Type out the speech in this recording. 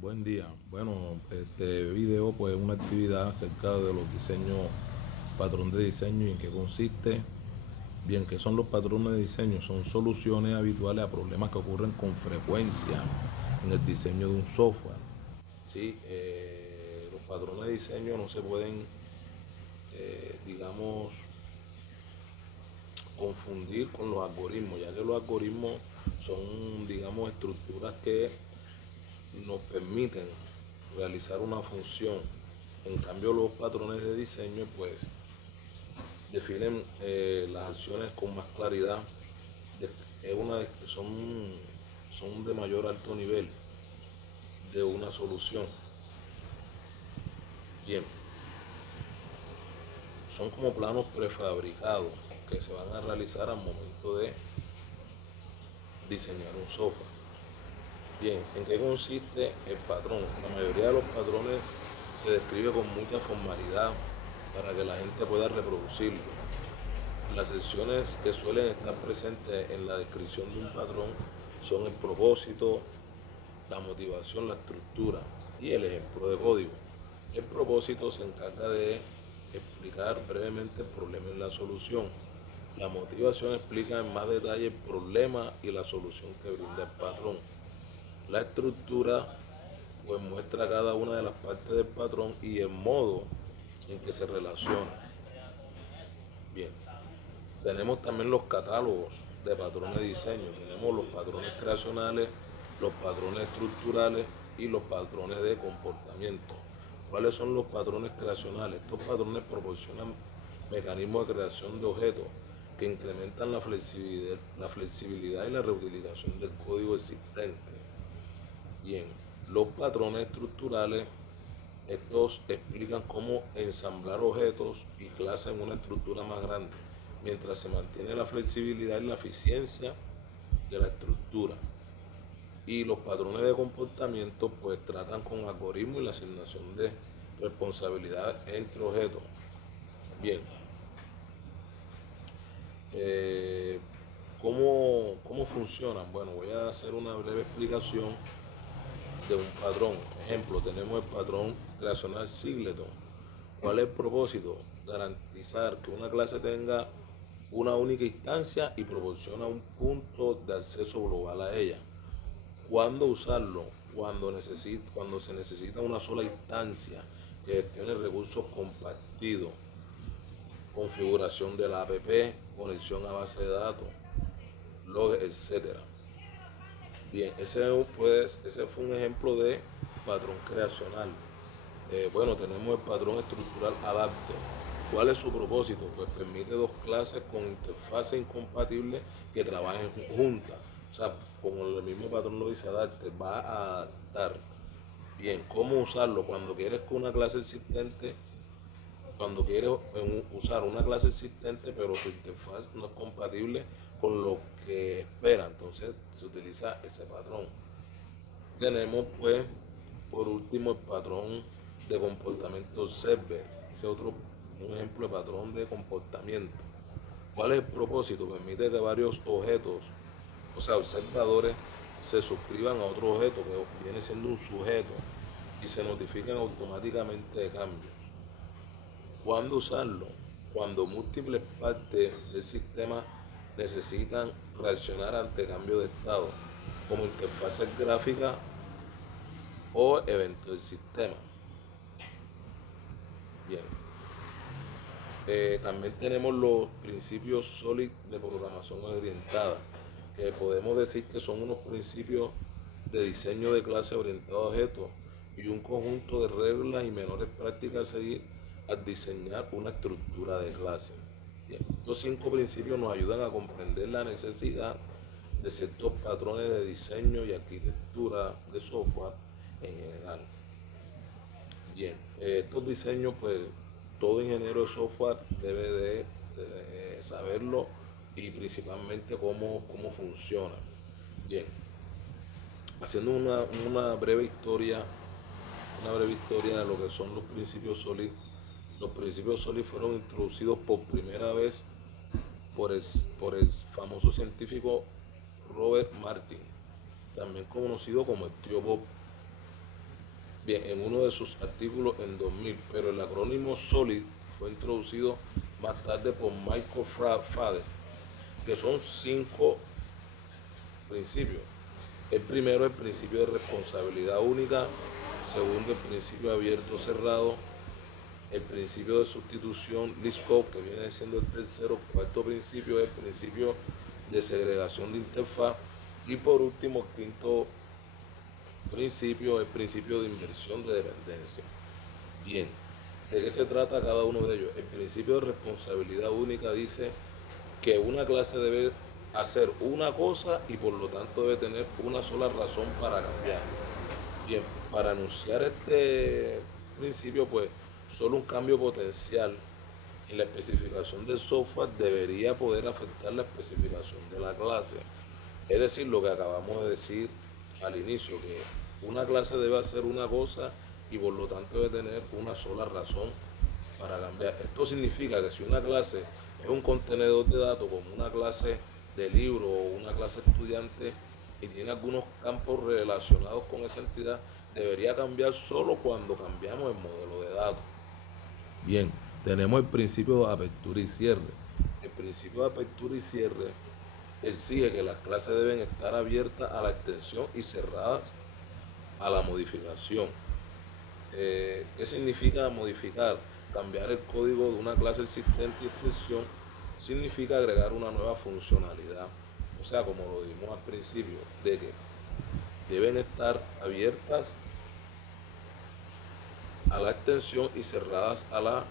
Buen día. Bueno, este video pues es una actividad acerca de los diseños, patrón de diseño y en qué consiste. Bien, ¿qué son los patrones de diseño? Son soluciones habituales a problemas que ocurren con frecuencia en el diseño de un software. Sí, los patrones de diseño no se pueden, digamos, confundir con los algoritmos, ya que los algoritmos son, digamos, estructuras que nos permiten realizar una función. En cambio, los patrones de diseño pues definen las acciones con más claridad. Es una, son de mayor alto nivel de una solución. Bien, son como planos prefabricados que se van a realizar al momento de diseñar un software. Bien, ¿en qué consiste el patrón? La mayoría de los patrones se describe con mucha formalidad para que la gente pueda reproducirlo. Las secciones que suelen estar presentes en la descripción de un patrón son el propósito, la motivación, la estructura y el ejemplo de código. El propósito se encarga de explicar brevemente el problema y la solución. La motivación explica en más detalle el problema y la solución que brinda el patrón. La estructura pues muestra cada una de las partes del patrón y el modo en que se relaciona. Bien, tenemos también los catálogos de patrones de diseño. Tenemos los patrones creacionales, los patrones estructurales y los patrones de comportamiento. ¿Cuáles son los patrones creacionales? Estos patrones proporcionan mecanismos de creación de objetos que incrementan la flexibilidad y la reutilización del código existente. Bien, los patrones estructurales, estos explican cómo ensamblar objetos y clases en una estructura más grande, mientras se mantiene la flexibilidad y la eficiencia de la estructura. Y los patrones de comportamiento pues tratan con algoritmos y la asignación de responsabilidad entre objetos. Bien, eh, ¿cómo funcionan? Bueno, voy a hacer una breve explicación de un patrón. Ejemplo, tenemos el patrón creacional Singleton. ¿Cuál es el propósito? Garantizar que una clase tenga una única instancia y proporciona un punto de acceso global a ella. ¿Cuándo usarlo? Cuando se necesita una sola instancia que gestione recursos compartidos, configuración de la app, conexión a base de datos, log, etcétera. Bien, ese fue un ejemplo de patrón creacional. Bueno, tenemos el patrón estructural Adapter. ¿Cuál es su propósito? Pues permite dos clases con interfaces incompatibles que trabajen juntas. O sea, como el mismo patrón lo dice Adapter, va a adaptar. Bien, ¿cómo usarlo? Cuando quieres usar una clase existente, pero tu interfaz no es compatible con lo que espera, entonces se utiliza ese patrón. Tenemos pues por último el patrón de comportamiento server. Ese es otro un ejemplo de patrón de comportamiento. ¿Cuál es el propósito? Permite que varios objetos, o sea, observadores, se suscriban a otro objeto que viene siendo un sujeto y se notifiquen automáticamente de cambios. ¿Cuándo usarlo? Cuando múltiples partes del sistema necesitan reaccionar ante cambios de estado, como interfaces gráficas o eventos del sistema. Bien. También tenemos los principios SOLID de programación orientada, que podemos decir que son unos principios de diseño de clase orientado a objetos y un conjunto de reglas y menores prácticas a seguir al diseñar una estructura de clase. Bien, estos 5 principios nos ayudan a comprender la necesidad de ciertos patrones de diseño y arquitectura de software en general. Bien, estos diseños, pues todo ingeniero de software debe de saberlo y principalmente cómo funciona. Bien, haciendo una breve historia de lo que son los principios SOLID. Los principios SOLID fueron introducidos por primera vez por el, por el famoso científico Robert Martin, también conocido como el tío Bob. Bien, en uno de sus artículos en 2000, pero el acrónimo SOLID fue introducido más tarde por Michael Fader, que son 5 principios. El primero, el principio de responsabilidad única. Segundo, el principio abierto-cerrado. El principio de sustitución, list code, que viene siendo el tercero. Cuarto principio, el principio de segregación de interfaz. Y por último, quinto principio, el principio de inversión de dependencia. Bien, ¿de qué se trata cada uno de ellos? El principio de responsabilidad única dice que una clase debe hacer una cosa y por lo tanto debe tener una sola razón para cambiar. Bien, para anunciar este principio, pues solo un cambio potencial en la especificación del software debería poder afectar la especificación de la clase. Es decir, lo que acabamos de decir al inicio, que una clase debe hacer una cosa y por lo tanto debe tener una sola razón para cambiar. Esto significa que si una clase es un contenedor de datos como una clase de libro o una clase estudiante y tiene algunos campos relacionados con esa entidad, debería cambiar solo cuando cambiamos el modelo de datos. Bien, tenemos el principio de apertura y cierre. El principio de apertura y cierre exige que las clases deben estar abiertas a la extensión y cerradas a la modificación. ¿Qué significa modificar? Cambiar el código de una clase existente y extensión significa agregar una nueva funcionalidad. O sea, como lo dijimos al principio, de que deben estar abiertas a la extensión y cerradas a la